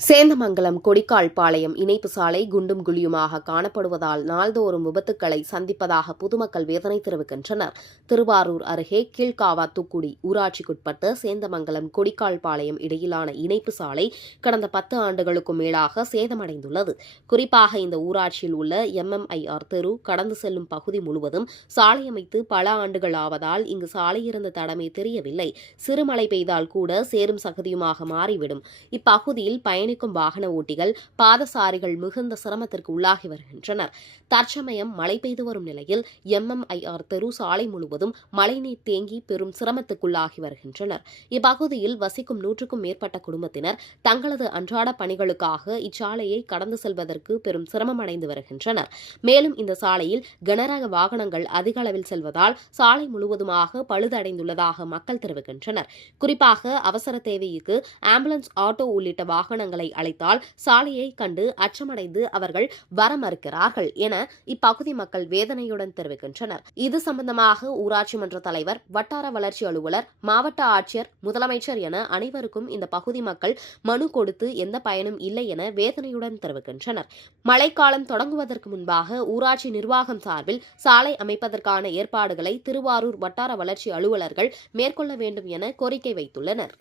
சேந்தமங்கலம் கொடிக்கால்பாளையம் இணைப்பு சாலை குண்டும் குழியுமாக காணப்படுவதால் நாள்தோறும் விபத்துக்களை சந்திப்பதாக பொதுமக்கள் வேதனை தெரிவிக்கின்றனர். திருவாரூர் அருகே கீழ்காவாத்துக்குடி ஊராட்சிக்குட்பட்ட சேந்தமங்கலம் கொடிக்கால்பாளையம் இடையிலான இணைப்பு சாலை கடந்த 10 ஆண்டுகளுக்கும் மேலாக சேதமடைந்துள்ளது. குறிப்பாக இந்த ஊராட்சியில் உள்ள MMIR தெரு கடந்து செல்லும் பகுதி முழுவதும் சாலை அமைத்து பல ஆண்டுகள் ஆவதால் இங்கு சாலை இருந்த தடமே தெரியவில்லை. சிறுமழை பெய்தால் கூட சேரும் சகதியுமாக மாறிவிடும். இப்பகுதியில் பயணிக்கும் வாகன ஓட்டிகள், பாதசாரிகள் மிகுந்த சிரமத்திற்கு உள்ளாகி வருகின்றனர். தற்சமயம் மழை பெய்து வரும் நிலையில் MMIR தெரு சாலை முழுவதும் மழைநீர் தேங்கி பெரும் சிரமத்துக்குள்ளாகி வருகின்றனர். இப்பகுதியில் வசிக்கும் 100க்கும் மேற்பட்ட குடும்பத்தினர் தங்களது அன்றாட பணிகளுக்காக இச்சாலையை கடந்து செல்வதற்கு பெரும் சிரமம் அடைந்து வருகின்றனர். மேலும் இந்த சாலையில் கனரக வாகனங்கள் அதிக அளவில் செல்வதால் சாலை முழுவதுமாக பழுதடைந்துள்ளதாக மக்கள் தெரிவிக்கின்றனர். குறிப்பாக அவசர தேவைக்கு ஆம்புலன்ஸ், ஆட்டோ உள்ளிட்ட வாகனங்களை அழைத்தால் சாலையை கண்டு அச்சமடைந்து அவர்கள் வர மறுக்கிறார்கள் என இப்பகுதி மக்கள் வேதனையுடன் தெரிவிக்கின்றனர். இது சம்பந்தமாக ஊராட்சி மன்ற தலைவர், வட்டார வளர்ச்சி அலுவலர், மாவட்ட ஆட்சியர், முதலமைச்சர் என அனைவருக்கும் இந்த பகுதி மக்கள் மனு கொடுத்து எந்த பயனும் இல்லை என வேதனையுடன் தெரிவிக்கின்றனர். மழைக்காலம் தொடங்குவதற்கு முன்பாக ஊராட்சி நிர்வாகம் சார்பில் சாலை அமைப்பதற்கான ஏற்பாடுகளை திருவாரூர் வட்டார வளர்ச்சி அலுவலர்கள் மேற்கொள்ள வேண்டும் என கோரிக்கை வைத்துள்ளனர்.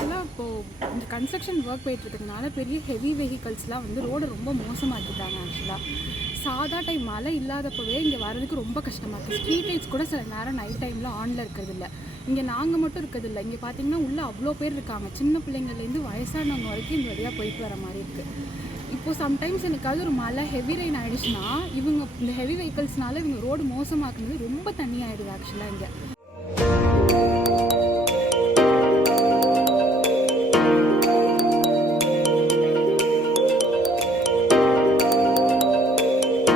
இந்த கன்ஸ்ட்ரக்ஷன் ஒர்க் போயிட்டு இருக்கிறதுனால பெரிய ஹெவி வெஹிக்கல்ஸ்லாம் ரோடு ரொம்ப மோசமாக்கிட்டாங்க. சாதா டைம் மழை இல்லாதப்பவே இங்கே வரதுக்கு ரொம்ப கஷ்டமாக இருக்குது. ஸ்ட்ரீட் லைட்ஸ் கூட சில நேரம் நைட் டைமில் ஆனில் இருக்கிறதில்ல. இங்கே நாங்கள் மட்டும் இருக்கிறதில்ல, இங்கே பார்த்தீங்கன்னா உள்ளே அவ்வளோ பேர் இருக்காங்க. சின்ன பிள்ளைங்கள்லேருந்து வயசானவங்க வரைக்கும் இந்த வழியாக போயிட்டு வர மாதிரி இருக்குது. இப்போது சம்டைம்ஸ் எனக்காவது ஒரு மழை ஹெவி ரெயின் ஆகிடுச்சுன்னா இவங்க இந்த ஹெவி வெஹிக்கல்ஸ்னால இவங்க ரோடு மோசமாக்குறது ரொம்ப தண்ணி ஆகிடுது. ஆக்சுவலாக இங்கே